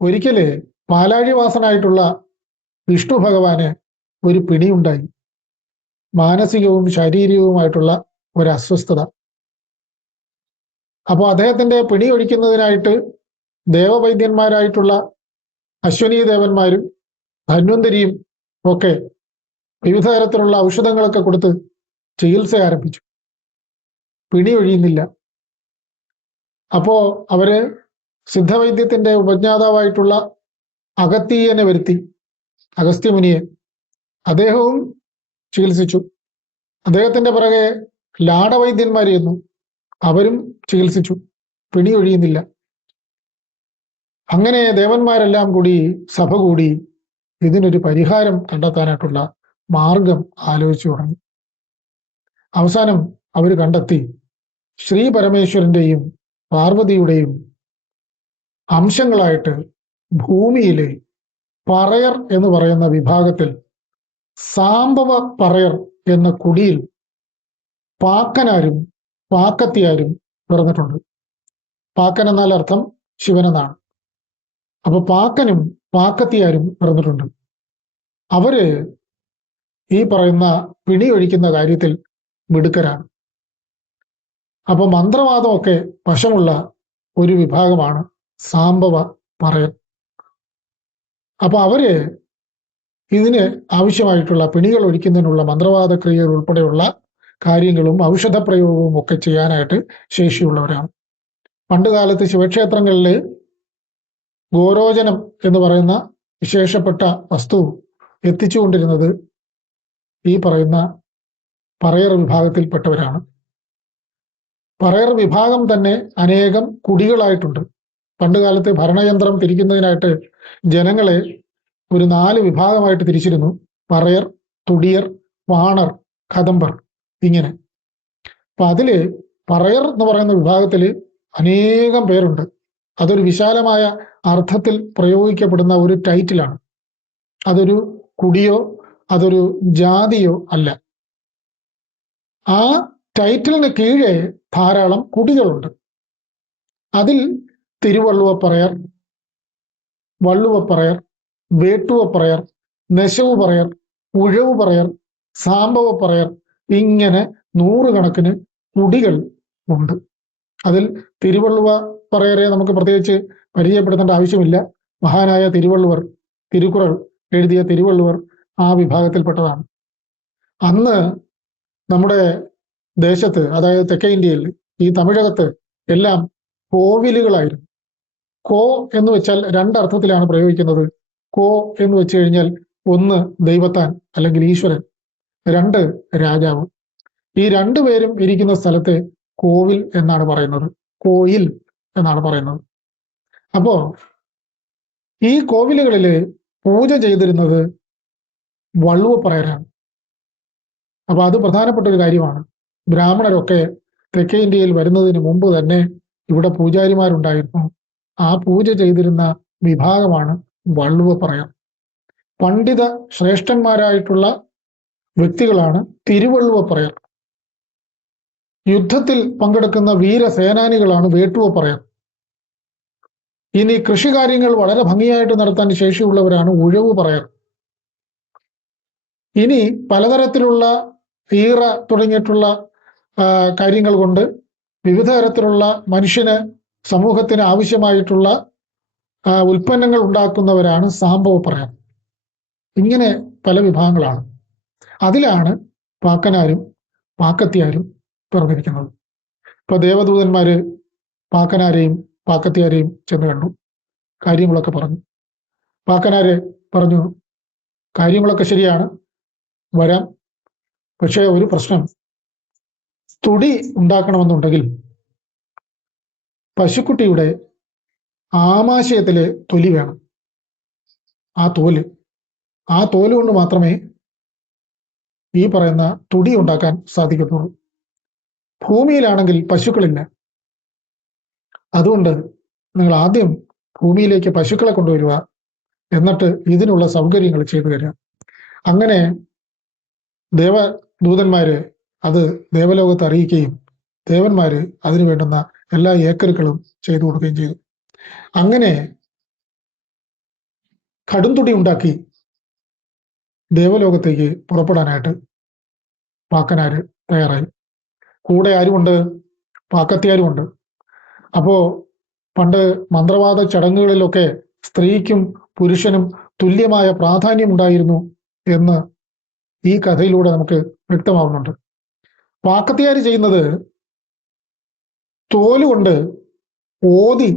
ഒരിക്കല് പാലാഴിവാസനായിട്ടുള്ള വിഷ്ണു ഭഗവാന് ഒരു പിണിയുണ്ടായി. മാനസികവും ശാരീരികവുമായിട്ടുള്ള ഒരു അസ്വസ്ഥത. അപ്പോൾ അദ്ദേഹത്തിന്റെ പിണി ഒഴിക്കുന്നതിനായിട്ട് ദേവവൈദ്യന്മാരായിട്ടുള്ള അശ്വനീ ദേവന്മാരും ധന്വന്തരിയും ഒക്കെ വിവിധ തരത്തിലുള്ള ഔഷധങ്ങളൊക്കെ കൊടുത്ത് ചികിത്സ ആരംഭിച്ചു. പിണി ഒഴിയുന്നില്ല. അപ്പോ അവര് സിദ്ധവൈദ്യത്തിന്റെ ഉപജ്ഞാതാവായിട്ടുള്ള അഗസ്ത്യനെ വരുത്തി, അഗസ്ത്യമുനിയെ. അദ്ദേഹവും ചികിത്സിച്ചു. അദ്ദേഹത്തിന്റെ പിറകെ ലാടവൈദ്യന്മാർ ചെന്നു, അവരും ചികിത്സിച്ചു. പിണി ഒഴിയുന്നില്ല. അങ്ങനെ ദേവന്മാരെല്ലാം കൂടി സഭ കൂടി ഇതിനൊരു പരിഹാരം കണ്ടെത്താനായിട്ടുള്ള മാർഗം ആലോചിച്ചു തുടങ്ങി. അവസാനം അവർ കണ്ടെത്തി, ശ്രീ പരമേശ്വരന്റെയും പാർവതിയുടെയും അംശങ്ങളായിട്ട് ഭൂമിയിലെ പറയർ എന്ന് പറയുന്ന വിഭാഗത്തിൽ സാംബവ പറയർ എന്ന കുടിയിൽ പാക്കനാരും പാക്കത്തിയാരും പിറന്നിട്ടുണ്ട്. പാക്കൻ എന്നാൽ അർത്ഥം ശിവനെന്നാണ്. അപ്പൊ പാക്കനും പാക്കത്തിയാരും പിറന്നിട്ടുണ്ട്. അവര് ഈ പറയുന്ന പിണി ഒഴിക്കുന്ന കാര്യത്തിൽ മിടുക്കരാണ്. അപ്പൊ മന്ത്രവാദമൊക്കെ വശമുള്ള ഒരു വിഭാഗമാണ് സാംബവ പറയർ. അപ്പൊ അവര് ഇതിന് ആവശ്യമായിട്ടുള്ള പിണികൾ ഒഴിക്കുന്നതിനുള്ള മന്ത്രവാദ ക്രിയകൾ ഉൾപ്പെടെയുള്ള കാര്യങ്ങളും ഔഷധ പ്രയോഗവും ഒക്കെ ചെയ്യാനായിട്ട് ശേഷിയുള്ളവരാണ്. പണ്ടുകാലത്ത് ശിവക്ഷേത്രങ്ങളിൽ ഗോരോചനം എന്ന് പറയുന്ന വിശേഷപ്പെട്ട വസ്തു എത്തിച്ചുകൊണ്ടിരുന്നത് ഈ പറയുന്ന പറയർ വിഭാഗത്തിൽപ്പെട്ടവരാണ്. പറയർ വിഭാഗം തന്നെ അനേകം കുടികളായിട്ടുണ്ട്. പണ്ടുകാലത്ത് ഭരണയന്ത്രം തിരിക്കുന്നതിനായിട്ട് ജനങ്ങളെ ഒരു 4 വിഭാഗമായിട്ട് തിരിച്ചിരുന്നു: പറയർ, തുടിയർ, വാണർ, കദംബർ, ഇങ്ങനെ. അപ്പൊ അതില് പറയർ എന്ന് പറയുന്ന വിഭാഗത്തില് അനേകം പേരുണ്ട്. അതൊരു വിശാലമായ അർത്ഥത്തിൽ പ്രയോഗിക്കപ്പെടുന്ന ഒരു ടൈറ്റിലാണ്. അതൊരു കുടിയോ അതൊരു ജാതിയോ അല്ല. ആ ടൈറ്റിലിന് കീഴെ ധാരാളം കുടികളുണ്ട്. അതിൽ തിരുവള്ളുവപ്പറയർ, വള്ളുവപ്പറയർ, വേട്ടുവപ്പറയർ, നെശവു പറയർ, ഉഴവു പറയർ, സാംബവ പറയർ, ഇങ്ങനെ 100 കണക്കിന് കുടികൾ ഉണ്ട്. അതിൽ തിരുവള്ളുവ പറയരെ നമുക്ക് പ്രത്യേകിച്ച് പരിചയപ്പെടുത്തേണ്ട ആവശ്യമില്ല. മഹാനായ തിരുവള്ളുവർ, തിരുക്കുറൾ എഴുതിയ തിരുവള്ളുവർ ആ വിഭാഗത്തിൽപ്പെട്ടതാണ്. അന്ന് നമ്മുടെ ദേശത്ത്, അതായത് തെക്കേ ഇന്ത്യയിൽ, ഈ തമിഴകത്ത് എല്ലാം കോവിലുകളായിരുന്നു. കോ എന്ന് വെച്ചാൽ 2 അർത്ഥത്തിലാണ് പ്രയോഗിക്കുന്നത്. കോ എന്ന് വെച്ച് കഴിഞ്ഞാൽ 1 ദൈവത്താൻ അല്ലെങ്കിൽ ഈശ്വരൻ, 2 രാജാവ്. ഈ 2 പേരും ഇരിക്കുന്ന സ്ഥലത്തെ കോവിൽ എന്നാണ് പറയുന്നത്, കോയിൽ എന്നാണ് പറയുന്നത്. അപ്പോ ഈ കോവിലുകളില് പൂജ ചെയ്തിരുന്നത് വള്ളുവപ്പറയരാണ്. അപ്പൊ അത് പ്രധാനപ്പെട്ട ഒരു കാര്യമാണ്. ബ്രാഹ്മണരൊക്കെ തെക്കേ ഇന്ത്യയിൽ വരുന്നതിന് മുമ്പ് തന്നെ ഇവിടെ പൂജാരിമാരുണ്ടായിരുന്നു. ആ പൂജ ചെയ്തിരുന്ന വിഭാഗമാണ് വള്ളുവപ്പറയർ. പണ്ഡിത ശ്രേഷ്ഠന്മാരായിട്ടുള്ള വ്യക്തികളാണ് തിരുവള്ളുവപ്പറയർ. യുദ്ധത്തിൽ പങ്കെടുക്കുന്ന വീരസേനാനികളാണ് വേട്ടുവപ്പറയർ. ഇനി കൃഷികാര്യങ്ങൾ വളരെ ഭംഗിയായിട്ട് നടത്താൻ ശേഷിയുള്ളവരാണ് ഉഴവു പറയർ. ഇനി പലതരത്തിലുള്ള ഈറ തുടങ്ങിയിട്ടുള്ള കാര്യങ്ങൾ കൊണ്ട് വിവിധ തരത്തിലുള്ള മനുഷ്യന്, സമൂഹത്തിന് ആവശ്യമായിട്ടുള്ള ഉൽപ്പന്നങ്ങൾ ഉണ്ടാക്കുന്നവരാണ് സാംബവ പറയർ. ഇങ്ങനെ പല വിഭാഗങ്ങളാണ്. അതിലാണ് പാക്കനാരും പാക്കത്തിയാരും പിറന്നിരിക്കുന്നത്. ഇപ്പൊ ദേവദൂതന്മാര് പാക്കനാരെയും പാക്കത്തിയാരെയും ചെന്ന് കണ്ടു, കാര്യങ്ങളൊക്കെ പറഞ്ഞു. പാക്കനാര് പറഞ്ഞു, കാര്യങ്ങളൊക്കെ ശരിയാണ്, വരാം. പക്ഷേ ഒരു പ്രശ്നം, തുടി ഉണ്ടാക്കണമെന്നുണ്ടെങ്കിൽ പശുക്കുട്ടിയുടെ ആമാശയത്തിലെ തൊലി വേണം. ആ തോല് കൊണ്ട് മാത്രമേ ഈ പറയുന്ന തുടി ഉണ്ടാക്കാൻ സാധിക്കത്തുള്ളൂ. ഭൂമിയിലാണെങ്കിൽ പശുക്കളില്ല. അതുകൊണ്ട് നിങ്ങൾ ആദ്യം ഭൂമിയിലേക്ക് പശുക്കളെ കൊണ്ടുവരിക, എന്നിട്ട് ഇതിനുള്ള സൗകര്യങ്ങൾ ചെയ്തു തരിക. അങ്ങനെ ദേവദൂതന്മാര് അത് ദേവലോകത്ത് അറിയിക്കുകയും ദേവന്മാര് അതിനു വേണ്ടുന്ന എല്ലാ ഏക്കറുകളും ചെയ്തു കൊടുക്കുകയും ചെയ്തു. അങ്ങനെ കടുംതുടി ഉണ്ടാക്കി ദേവലോകത്തേക്ക് പുറപ്പെടാനായിട്ട് പാക്കനാര് തയ്യാറായി. കൂടെ ആരുമുണ്ട്? പാക്കത്തിയാരുമുണ്ട്. അപ്പോ പണ്ട് മന്ത്രവാദ ചടങ്ങുകളിലൊക്കെ സ്ത്രീക്കും പുരുഷനും തുല്യമായ പ്രാധാന്യം ഉണ്ടായിരുന്നു എന്ന് ഈ കഥയിലൂടെ നമുക്ക് വ്യക്തമാവുന്നുണ്ട്. പാക്കത്തിയാര് ചെയ്യുന്നത് തോലുകൊണ്ട് ഓതി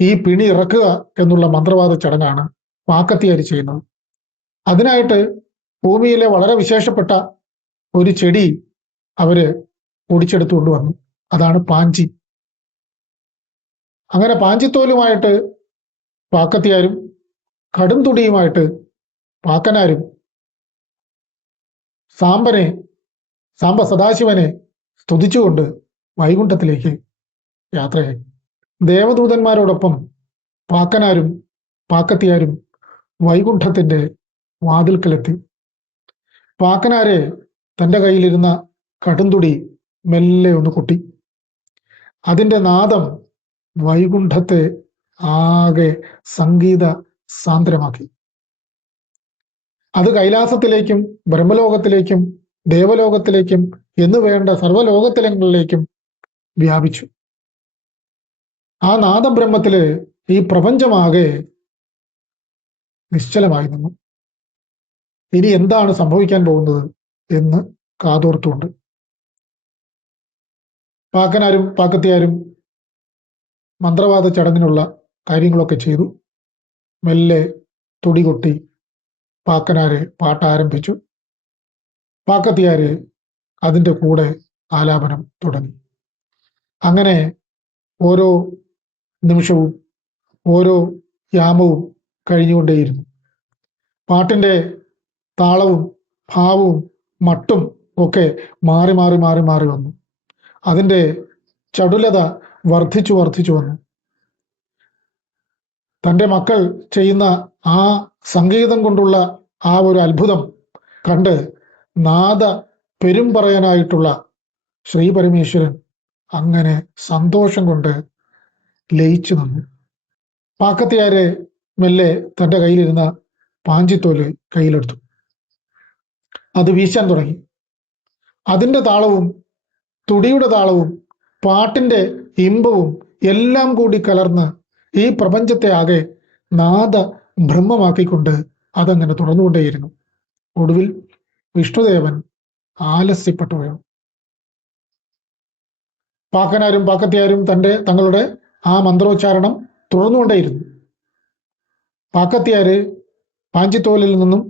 ഈ പിണി ഇറക്കുക എന്നുള്ള മന്ത്രവാദ ചടങ്ങാണ് പാക്കത്തിയാര് ചെയ്യുന്നത്. അതിനായിട്ട് ഭൂമിയിലെ വളരെ വിശേഷപ്പെട്ട ഒരു ചെടി അവര് ഒടിച്ചെടുത്തുകൊണ്ട് വന്നു. അതാണ് പാഞ്ചി. അങ്ങനെ പാഞ്ചിത്തോലുമായിട്ട് പാക്കത്തിയാരും കടും തുടിയുമായിട്ട് പാക്കനാരും സാംബ സദാശിവനെ സ്തുതിച്ചുകൊണ്ട് വൈകുണ്ഠത്തിലേക്ക് യാത്രയായി. ദേവദൂതന്മാരോടൊപ്പം പാക്കനാരും പാക്കത്തിയാരും വൈകുണ്ഠത്തിന്റെ വാതിൽക്കലെത്തി. പാക്കനാരെ തന്റെ കയ്യിലിരുന്ന കടുംതുടി മെല്ലെ ഒന്ന് കൊട്ടി. അതിന്റെ നാദം വൈകുണ്ഠത്തെ ആകെ സംഗീത സാന്ദ്രമാക്കി. അത് കൈലാസത്തിലേക്കും ബ്രഹ്മലോകത്തിലേക്കും ദേവലോകത്തിലേക്കും എന്ന് വേണ്ട സർവ്വലോകത്തിലങ്ങളിലേക്കും വ്യാപിച്ചു. ആ നാദബ്രഹ്മത്തില് ഈ പ്രപഞ്ചമാകെ നിശ്ചലമായി നിന്നു. ഇനി എന്താണ് സംഭവിക്കാൻ പോകുന്നത് എന്ന് കാതോർത്തുകൊണ്ട് പാക്കനാരും പാക്കത്തിയാരും മന്ത്രവാദ ചടങ്ങിനുള്ള കാര്യങ്ങളൊക്കെ ചെയ്തു. മെല്ലെ തുടികൊട്ടി പാക്കനാര് പാട്ട് ആരംഭിച്ചു. പാക്കത്തിയാര് അതിൻ്റെ കൂടെ ആലാപനം തുടങ്ങി. അങ്ങനെ ഓരോ നിമിഷവും ഓരോ യാമവും കഴിഞ്ഞുകൊണ്ടേയിരുന്നു. പാട്ടിൻ്റെ താളവും ഭാവവും മട്ടും ഒക്കെ മാറി മാറി മാറി മാറി വന്നു. അതിൻ്റെ ചടുലത വർദ്ധിച്ചു വർദ്ധിച്ചു വന്നു. തൻ്റെ മക്കൾ ചെയ്യുന്ന ആ സംഗീതം കൊണ്ടുള്ള ആ ഒരു അത്ഭുതം കണ്ട് നാദ പെരുമ്പറയനായിട്ടുള്ള ശ്രീ പരമേശ്വരൻ അങ്ങനെ സന്തോഷം കൊണ്ട് ലയിച്ചു നിന്നു. പാക്കത്തിയാരെ മെല്ലെ തൻ്റെ കയ്യിലിരുന്ന പാഞ്ചിത്തോല് കയ്യിലെടുത്തു. അത് വീശാൻ തുടങ്ങി. അതിൻ്റെ താളവും തുടിയുടെ താളവും പാട്ടിൻ്റെ ഇമ്പവും എല്ലാം കൂടി കലർന്ന് ഈ പ്രപഞ്ചത്തെ ആകെ നാദ ബ്രഹ്മമാക്കിക്കൊണ്ട് അതങ്ങനെ തുടർന്നുകൊണ്ടേയിരുന്നു. ഒടുവിൽ വിഷ്ണുദേവൻ ആലസ്യപ്പെട്ടു പോയി. പാക്കനാരും പാക്കത്തിയാരും തങ്ങളുടെ ആ മന്ത്രോച്ചാരണം തുടർന്നുകൊണ്ടേയിരുന്നു. പാക്കത്തിയാര് പാഞ്ചിത്തോലിൽ നിന്നും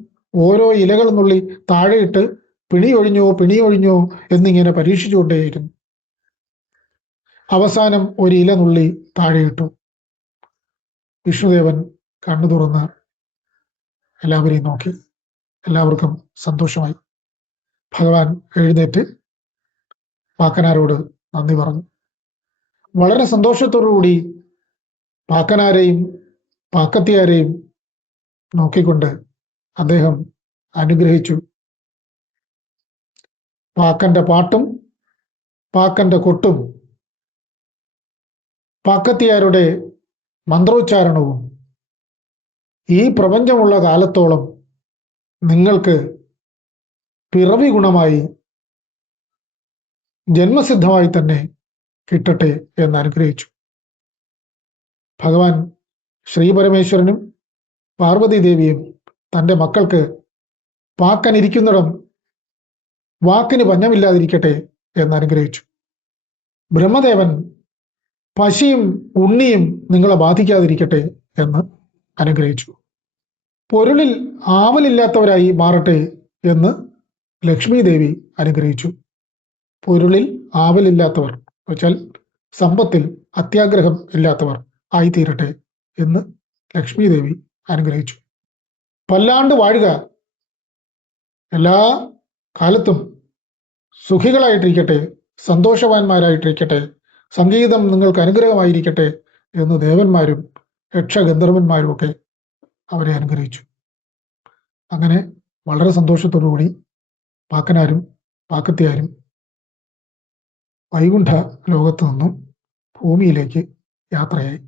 ഓരോ ഇലകൾ നുള്ളി താഴെയിട്ട് പിണിയൊഴിഞ്ഞോ എന്നിങ്ങനെ പരീക്ഷിച്ചുകൊണ്ടേയിരുന്നു. അവസാനം ഒരു ഇല നുള്ളി താഴെയിട്ടു. വിഷ്ണുദേവൻ കണ്ണു തുറന്ന് എല്ലാവരെയും നോക്കി. എല്ലാവർക്കും സന്തോഷമായി. ഭഗവാൻ എഴുന്നേറ്റ് പാക്കനാരോട് നന്ദി പറഞ്ഞു. വളരെ സന്തോഷത്തോടുകൂടി പാക്കനാരെയും പാക്കത്തിയാരെയും നോക്കിക്കൊണ്ട് അദ്ദേഹം അനുഗ്രഹിച്ചു. പാക്കന്റെ പാട്ടും പാക്കന്റെ കൊട്ടും പാക്കത്തിയാരുടെ മന്ത്രോച്ചാരണവും ഈ പ്രപഞ്ചമുള്ള കാലത്തോളം നിങ്ങൾക്ക് പിറവി ഗുണമായി ജന്മസിദ്ധമായി തന്നെ കിട്ടട്ടെ എന്ന് അനുഗ്രഹിച്ചു. ഭഗവാൻ ശ്രീപരമേശ്വരനും പാർവതി ദേവിയും തൻ്റെ മക്കൾക്ക് പാക്കനിരിക്കുന്നിടം വാക്കിന് പഞ്ഞമില്ലാതിരിക്കട്ടെ എന്ന് അനുഗ്രഹിച്ചു. ബ്രഹ്മദേവൻ പശിയും ഉണ്ണിയും നിങ്ങളെ ബാധിക്കാതിരിക്കട്ടെ എന്ന് അനുഗ്രഹിച്ചു. പൊരുളിൽ ആവലില്ലാത്തവരായി മാറട്ടെ എന്ന് ലക്ഷ്മി ദേവി അനുഗ്രഹിച്ചു. പൊരുളിൽ ആവലില്ലാത്തവർ വെച്ചാൽ സമ്പത്തിൽ അത്യാഗ്രഹം ഇല്ലാത്തവർ ആയിത്തീരട്ടെ എന്ന് ലക്ഷ്മി ദേവി അനുഗ്രഹിച്ചു. പല്ലാണ്ട് വാഴുക, എല്ലാ കാലത്തും സുഖികളായിട്ടിരിക്കട്ടെ, സന്തോഷവാന്മാരായിട്ടിരിക്കട്ടെ, സംഗീതം നിങ്ങൾക്ക് അനുഗ്രഹമായിരിക്കട്ടെ എന്ന് ദേവന്മാരും യക്ഷഗന്ധർവന്മാരും ഒക്കെ അവരെ അനുഗ്രഹിച്ചു. അങ്ങനെ വളരെ സന്തോഷത്തോടുകൂടി പാക്കനാരും പാക്കത്തിയാരും വൈകുണ്ഠ ലോകത്തു നിന്നും ഭൂമിയിലേക്ക് യാത്രയായി.